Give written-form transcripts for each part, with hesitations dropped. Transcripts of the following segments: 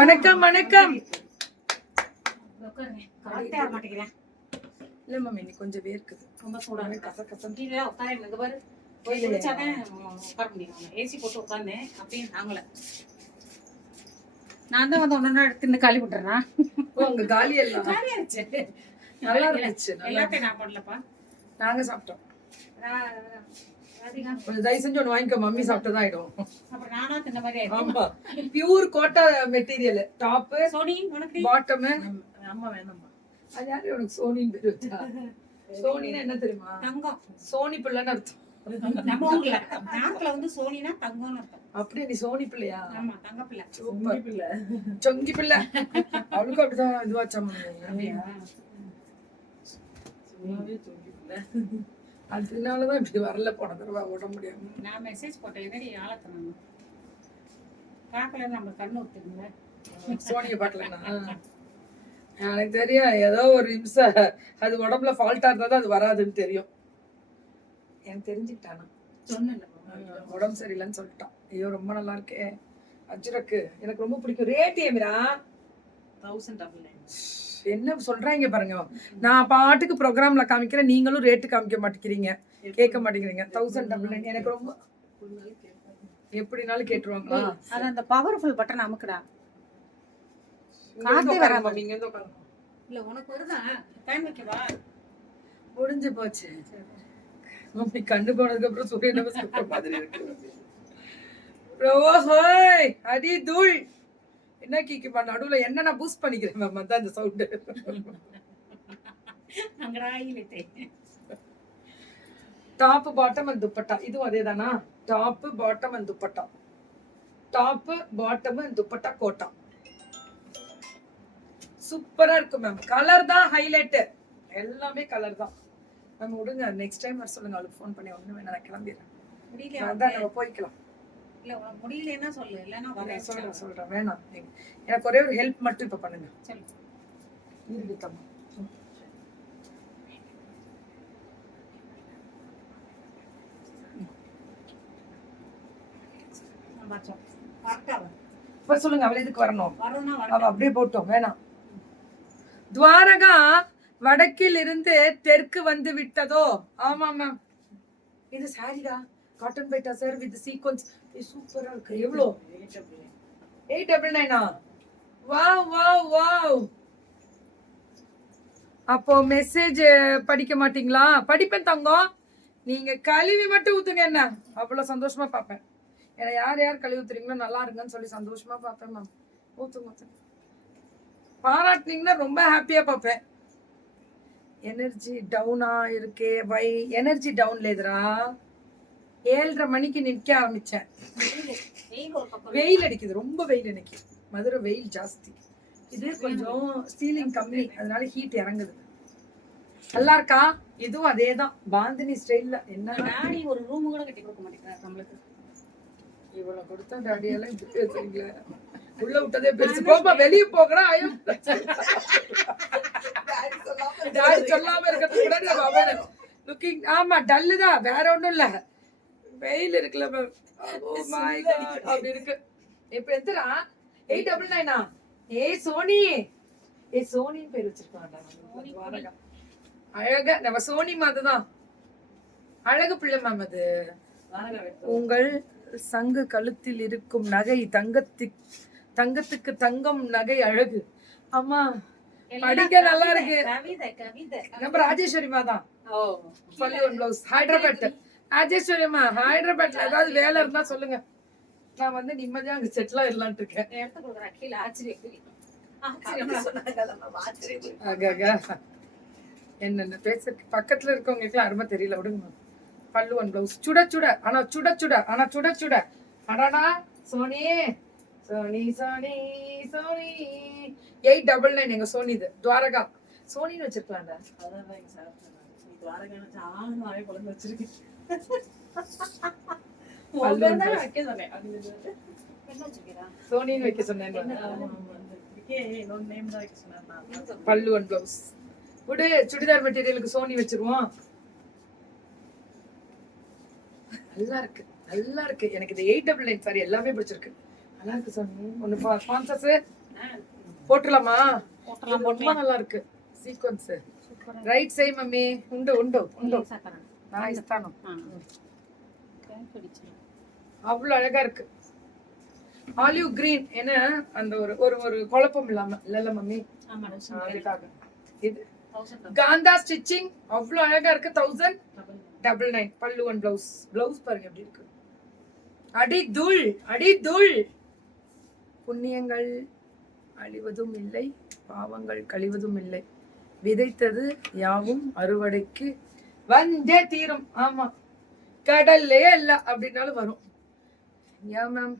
வணக்கம் வணக்கம். இல்ல மம்மி நீ கொஞ்சம் வேர்க்குது, ரொம்ப சூடான கசகசம். கீழே உட்கார இந்த பாரு போய் குளிச்சாதான் உட்கார முடியும். ஏசி போட்டு உட்காந்தேன் அப்பயும் நாங்கள நான் தான் வந்து ஒன்னொன்னா எடுத்து காலி விட்டுறேன். உங்க காலி எல்லாம் காலி ஆயிடுச்சு. நல்லா இருந்துச்சு. எல்லாத்தையும் நான் பண்ணலப்பா, நாங்க சாப்பிட்டோம். கொஞ்சம் தயவு செஞ்சு ஒண்ணு வாங்கிக்கோ, மம்மி சாப்பிட்டதான் ஆயிடும். அப்புறம் நானா தின்ன மாதிரி ஆமா, பியூர் கோட்டா மெட்டீரியல், டாப் சோனி உனக்கு பாட்டம். அம்மா வேணாம்மா. அது யாரு உனக்கு சோனின்னு பேரு வச்சா? சோனின்னா என்ன தெரியுமா? தங்கம். சோனி பிள்ளைன்னு அர்த்தம். நம்ம ஊர்ல நாட்டுல வந்து சோனினா தங்கம்னு அர்த்தம். அப்படியே நீ சோனி பிள்ளையா? ஆமா, தங்க பிள்ளை. சூப்பர் பிள்ளை, சொங்கி பிள்ளை. அவளுக்கும் அப்படிதான் இதுவாச்சாம. அதனாலதான் இப்படி வரல, போன தடவை ஓட முடியாம. நான் மெசேஜ் போட்டேன், என்னடி ஆளத்தணும் பாக்கல, நம்ம கண்ணு ஊத்துங்க. சோனிய பாக்கலன்னா எனக்கு தெரியும், ஏதோ ஒரு நிமிஷம் அது உடம்புல ஃபால்ட்டா இருந்தாதான் அது வராதுன்னு தெரியும். எனக்கு தெரிஞ்சுக்கிட்டானா சொன்னேன், உடம்பு சரியில்லைன்னு சொல்லிட்டான். ஐயோ ரொம்ப நல்லா இருக்கே அஜ்ரக்கு, எனக்கு ரொம்ப பிடிக்கும். ரேட் ஏமிரா 1000. என்ன சொல்றாங்க பாருங்க, நான் பாட்டுக்கு ப்ரோக்ராம்ல காமிக்கிறேன், நீங்களும் ரேட்டு காமிக்க மாட்டேங்கிறீங்க, கேட்க மாட்டேங்கிறீங்க. 1000 எனக்கு ரொம்ப எப்படினாலும் கேட்டுருவாங்களா? அது அந்த பவர்ஃபுல் பட்டன் அமுக்குடா. காத்தே வராம நீங்க வந்து உட்காருங்க. இல்ல உனக்கு வருதா? டைம் வைக்கவா? முடிஞ்சு போச்சு மம்மி. கண்டு போனதுக்கு அப்புறம் சூரிய நமஸ்காரம் மாதிரி இருக்கு. ஓஹோய் அடி தூள் என்ன கீக்கிப்பா, நடுவுல என்ன நான் பூஸ்ட் பண்ணிக்கிறேன் மேம், அதான் இந்த sound. Top bottom and dupatta, இதுவும் அதே தானா? Top bottom and dupatta, top bottom and dupatta கோட்டா. சூப்பரா இருக்கும் மேம். கலர் தான் ஹைலைட், எல்லாமே கலர் தான் மேம். விடுங்க, நெக்ஸ்ட் டைம் வர சொல்லுங்க, அவளுக்கு ஃபோன் பண்ணி. ஒண்ணு வேணா, நான் கிளம்பிடுறேன். முடியல அதான் நம்ம போய்க்கலாம். இல்ல உனக்கு முடியலன்னா சொல்லு, இல்லன்னா வரேன். சொல்றேன் வேணாம். எனக்கு ஒரே ஒரு ஹெல்ப் மட்டும் இப்ப பண்ணுங்க. சரி இருக்கமா இப்ப சொல்லுங்க, அவளை எதுக்கு வரணும்? அவ அப்படியே போட்டோம், வேணாம். துவாரகா வடக்கில் இருந்து தெற்கு வந்து விட்டதோ? ஆமா மேம். இது சாரிடா, காட்டன் பைட்டா சார் வித் சீக்வென்ஸ். சூப்பரா இருக்கு. எவ்வளோ? 899. Wow wow wow. அப்போ மெசேஜ் படிக்க மாட்டீங்களா? படிப்பேன் தங்கம், நீங்க கழுவி மட்டும் ஊத்துங்க, என்ன அவ்வளவு சந்தோஷமா பார்ப்பேன். ஏன்னா யார் யார் கழுவி ஊத்துறீங்களோ நல்லா இருக்குன்னு சொல்லி சந்தோஷமா பார்ப்பேன் மேம். ஊத்துங்க, பாராட்டினீங்கன்னா ரொம்ப ஹாப்பியா பார்ப்பேன். எனர்ஜி டவுனா இருக்கே பை. Energy down லேதுரா. 7:30 மணிக்கு நிற்க ஆரம்பிச்சேன். வெயில் அடிக்குது, ரொம்ப வெயில். இன்னைக்கு மதுரை வெயில் ஜாஸ்தி. இது கொஞ்சம் சீலிங் கம்மி, அதனால ஹீட் இறங்குது. நல்லா இருக்கா? இதுவும் அதேதான், பாந்தினி ஸ்டைல்ல. என்ன டாடி ஒரு ரூம் கூட கட்டி கொடுக்க மாட்டேங்கிறாரு நம்மளுக்கு. இவ்வளவு கொடுத்தா டாடி எல்லாம் இப்படி பேசுறீங்களா? உள்ள விட்டதே பெருசு. போப்பா வெளியே போகிறா. ஐயோ டாடி சொல்லாம இருக்கிறது கூட நம்ம லுக்கிங். ஆமா டல்லு தான், வேற ஒண்ணும் இல்ல. வெயில் இருக்குல்ல மேம், அப்படி இருக்கு. இப்ப எத்தனா 899. ஏய் சோனி, ஏய் சோனின்னு பேர் வச்சிருக்காங்க. அழகா நம்ம சோனி மாதிரிதான் அழகு பிள்ளை மேம். அது உங்கள் சங்கு கழுத்தில் இருக்கும் நகை தங்கத்துக்கு தங்கம் நகை அழகு. ஆமா படிக்க நல்லா இருக்கு. நம்ம ராஜேஸ்வரிமா தான். பல்லுவன் பிளவுஸ் ஹைதராபாத். ராஜேஸ்வரிமா ஹைதராபாத்ல ஏதாவது வேலை இருந்தா சொல்லுங்க, நான் வந்து நிம்மதியா அங்க செட்டில் ஆயிடலான்ட்டு இருக்கேன். என்னென்ன பேச பக்கத்துல இருக்கவங்களுக்கு அருமை தெரியல, விடுங்க. பல்லுவன் பிளவுஸ் சுட சுட, ஆனா சுட சுட, ஆனா சுட சுட. அடாடா சோனி சோனி சோனி சோனி 899 எங்க சோனி. இது துவாரகா சோனின்னு வச்சிருக்கலாம்டா. சோனின்னு வைக்க சொன்னேன். பல்லுவன் பிளவுஸ் விடு, சுடிதார் மெட்டீரியலுக்கு சோனி வச்சிருவோம். நல்லா இருக்கு, நல்லா இருக்கு. எனக்கு இது 899 சாரி எல்லாமே பிடிச்சிருக்கு. நல்லா இருக்கு சோனி. ஒன்னு ஸ்பான்சர்ஸ் போட்டுலாமா? போட்டலாம் ரொம்ப நல்லா இருக்கு சீக்வென்ஸ். రైట్ సై మమ్మీ ఉండు ఉండు ఉండు நான் இஸ்தானோ. அவ்வளவு அழகா இருக்கு. ஆலிவ் கிரீன் என்ன அந்த ஒரு ஒரு ஒரு குழப்பம் இல்லாம இல்ல மம்மி. அதுக்காக இது காந்தா ஸ்டிச்சிங் அவ்வளவு அழகா இருக்கு. 1099 பல்லு ஒன் பிளவுஸ் பாருங்க எப்படி இருக்கு. அடி தூள் புண்ணியங்கள் அழிவதும் இல்லை, பாவங்கள் கழிவதும் இல்லை, விதைத்தது யாவும் அறுவடைக்கு வந்தே தீரும். ஆமா, கடல்லே இல்ல அப்படின்னாலும் வரும். ஏன் மேம்?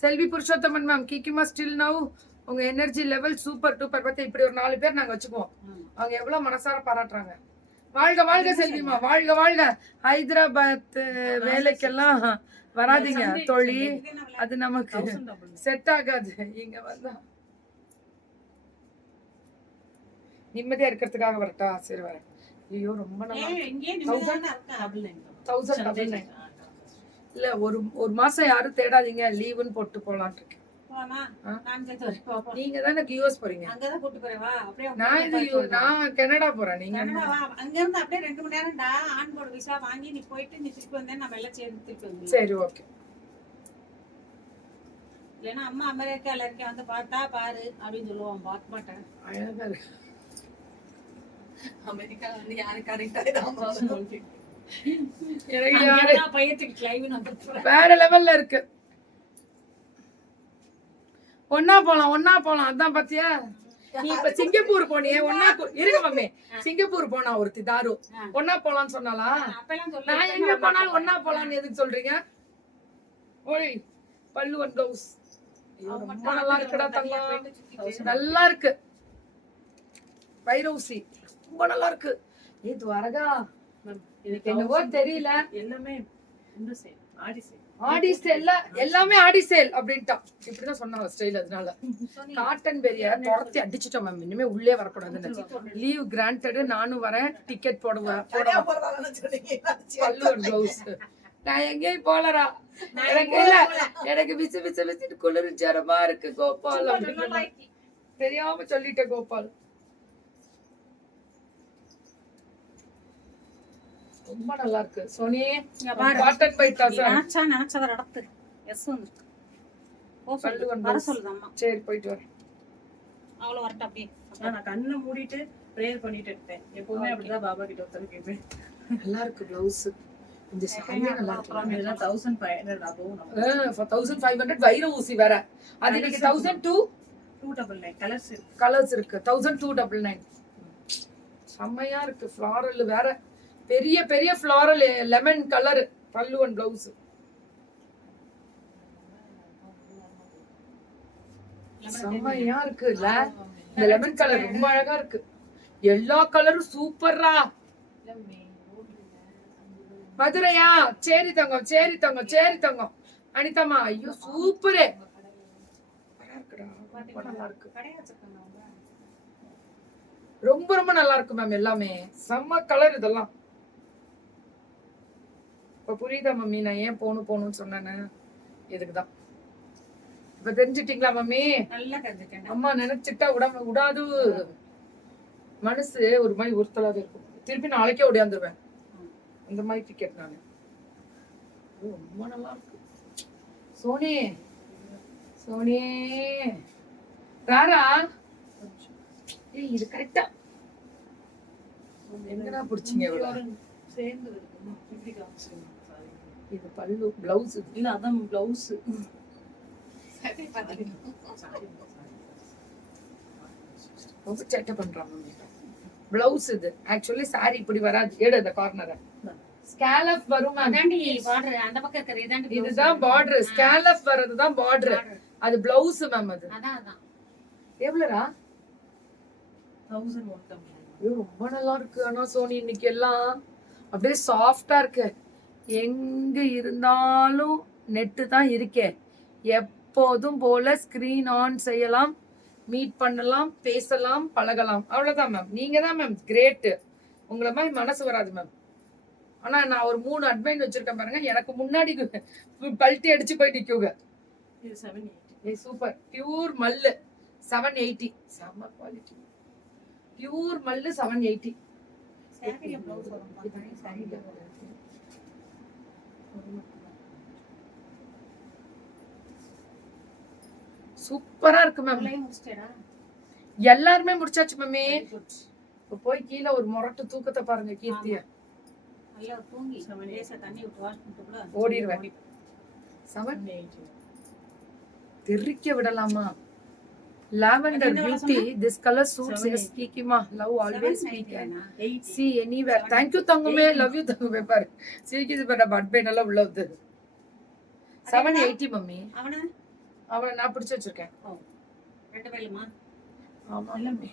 செல்வி புருஷோத்தமன் மேம், கிக்கிமா ஸ்டில் நவ் உங்க எனர்ஜி லெவல் சூப்பர் டூப்பர். பத்தி இப்படி ஒரு 4 பேர் நாங்க வச்சுக்குவோம். அவங்க எவ்வளவு மனசார பாராட்டுறாங்க. வாழ்க வாழ்க செல்விமா, வாழ்க வாழ்க. ஹைதராபாத் வேலைக்கெல்லாம் வராதீங்க தோழி, அது நமக்கு செட் ஆகாது. இங்க வந்தா நிம்மதியா இருக்கிறதுக்காக வரட்டா? சரி வரேன். ஐயோ ரொம்ப நல்லா. 1099 இல்ல ஒரு மாசம் யாரும் தேடாதீங்க, லீவுன்னு போட்டு போலான்னு இருக்கேன். நீங்க தானே யூஎஸ் போறீங்க? நான் கனடா போறேன். நீங்க அங்க இருந்து அப்படியே 2 மணி நேரம் ஆன் போர்டு விசா வாங்கி நீ போயிட்டு நீ திருப்பி வந்தே நம்ம எல்லாம் சேர்ந்து திருப்பி வந்து. சரி ஓகே. இல்லைன்னா அம்மா அமெரிக்கால இருக்க வந்து பார்த்தா பாரு அப்படின்னு சொல்லுவான். பார்க்க மாட்டேன். அழகா இருக்கு. அமெரிக்கால வந்து யாரு கரெக்டா வேற லெவல்ல இருக்கு. ஒன்னா போலாம் அதான் பாத்தியா? நீ இப்ப சிங்கப்பூர் போனியே, ஒன்னா இருங்க மம்மி. சிங்கப்பூர் போனா ஒருத்தி தாரு ஒன்னா போலான்னு சொன்னாலா? நான் எங்க போனாலும் ஒன்னா போலான்னு எதுக்கு சொல்றீங்க? ஓய் பல்லு ஒன் பிளவுஸ் ரொம்ப நல்லா இருக்குடா தங்கம். நல்லா இருக்கு. வைரவுசி ரொம்ப நல்லா இருக்கு. இது வரகா என்னவோ தெரியல. எல்லாமே ஆடி சேல் எல்லாமே ஆடி சேல் அப்படின்ட்டான். இப்படிதான் சொன்னாங்க ஸ்டைல். அதனால காட்டன் பெரிய துரத்தி அடிச்சுட்டோம் மேம். இனிமே உள்ளே வரக்கூடாதுன்னு லீவ் கிராண்டட். நானும் வரேன், டிக்கெட் போடுவேன். பல்லு பிளவுஸ் நான் எங்கேயும் போலரா. எனக்கு விசிட்டு குளிர் ஜரமா இருக்கு கோபால் அப்படின்னு தெரியாம சொல்லிட்டேன். கோபால் ரொம்ப நல்லா இருக்கு. சோனி காட்டன் பைட்டா நினைச்சத நடத்து. எஸ் வந்துருக்கு. வர சொல்லுது அம்மா. சரி போயிட்டு வரேன். அவ்வளவு வரட்டும். அப்படியே நான் கண்ணை மூடிட்டு பிரேயர் பண்ணிட்டு இருப்பேன். எப்பவுமே அப்படிதான் பாபா கிட்ட உட்கார்ந்து கேட்பேன். நல்லா இருக்கு பிளவுஸ். இந்த சாரியே நல்லா இருக்கு. இதெல்லாம் 1500 அபோவ் நம்ம. 1500 வைர ஊசி வேற. அது இன்னைக்கு 1299 கலர்ஸ் இருக்கு. 1299 செம்மையா இருக்கு. ஃப்ளாரல் வேற, பெரிய பெரிய ஃப்ளாரல் லெமன் கலர் பல்லு அண்ட் பிளவுஸ். செம்மையா இருக்குல்ல? இந்த லெமன் கலர் ரொம்ப அழகா இருக்கு. எல்லா கலரும் சூப்பர்ரா. மதுரையா? சேரி தங்கம். அனிதாமா ஐயோ சூப்பரே. ரொம்ப ரொம்ப நல்லா இருக்கு மேம். எல்லாமே செம்ம கலர். இதெல்லாம் இப்ப புரியுதா மம்மி நான் ஏன் போகணும்னு சொன்னேன்னு? இதுக்குதான். இப்ப தெரிஞ்சுட்டீங்களா மம்மி? நல்லா தெரிஞ்சுட்டேன். அம்மா நினைச்சிட்டா விடாது. மனசு ஒரு மாதிரி உறுத்தலாக இருக்கும். திருப்பி நாளைக்கே ஓடியாந்துருவேன். இந்த மாதிரி டிக்கெட் நானு. ரொம்ப நல்லா இருக்கு. சோனி ராரா. ஏய் இது கரெக்டா எங்கடா புடிச்சீங்க? இவ்வளவு சேர்ந்து இப்படி காமிச்சேன். இது பல்லு பிளவுஸ். இல்ல அதான் பிளவுஸ். ரொம்ப சேட்டை பண்றாங்க. பிளவுஸ் இது ஆக்சுவலி சாரி இப்படி வராது. ஏடு இந்த கார்னரை ஸ்கேலப் வரும். அதாண்டி பார்டர் அந்த பக்கம் இருக்குது. இதாண்டி இதுதான் பார்டர். ஸ்கேலப் வரதுதான் பார்டர். அது பிளவுஸ் மேம். அது அதான் எவ்வளவுடா? 1199. ரொம்ப நல்லா இருக்கு. ஆனா சோனி இன்னைக்கு எல்லாம் அப்படியே சாஃப்டா இருக்கு. எங்க இருந்தாலும் நெட்டு தான் இருக்கே. எப்போதும் போல ஸ்கிரீன் ஆன் செய்யலாம், மீட் பண்ணலாம், பேசலாம், பழகலாம். அவ்வளவுதான் மேம். நீங்க தான் மேம் கிரேட். உங்களை மாதிரி மனசு வராது மேம். ஆனா நான் ஒரு 3 அட்மைன் வச்சிருக்கேன் பாருங்க. எனக்கு முன்னாடி பல்ட்டி அடிச்சு போய் நிக்குங்க. இது 780. சூப்பர் பியூர் மல்லு. 780 செம்ம குவாலிட்டி பியூர் மல்லு 780 சாரில ப்ளவுஸ் வரும் பாருங்க சாரில சூப்பரா இருக்கு மேம் உள்ளே முடிச்சிட்டேடா எல்லாருமே முடிச்சாச்சு மம்மி இப்ப போய் கீழே ஒரு முரட்டு தூக்கத்தை பாருங்க கீர்த்திய நல்லா தூங்கி லேசா தண்ணி விட்டு வாஷ் பண்ணிட்டு கூட ஓடிடுவேன் 780 தெரிக்க விடலாமா lavender beauty this color suits yes kikima love always speak see anywhere thank you தங்கமே love you தங்கமே பாரு சிரிக்குது பாரு பட் பெயின் எல்லாம் உள்ள வந்து 780 மம்மி அவனை நான் பிடிச்சு வச்சிருக்கேன் ரெண்டு பேருமா ஆமா மம்மி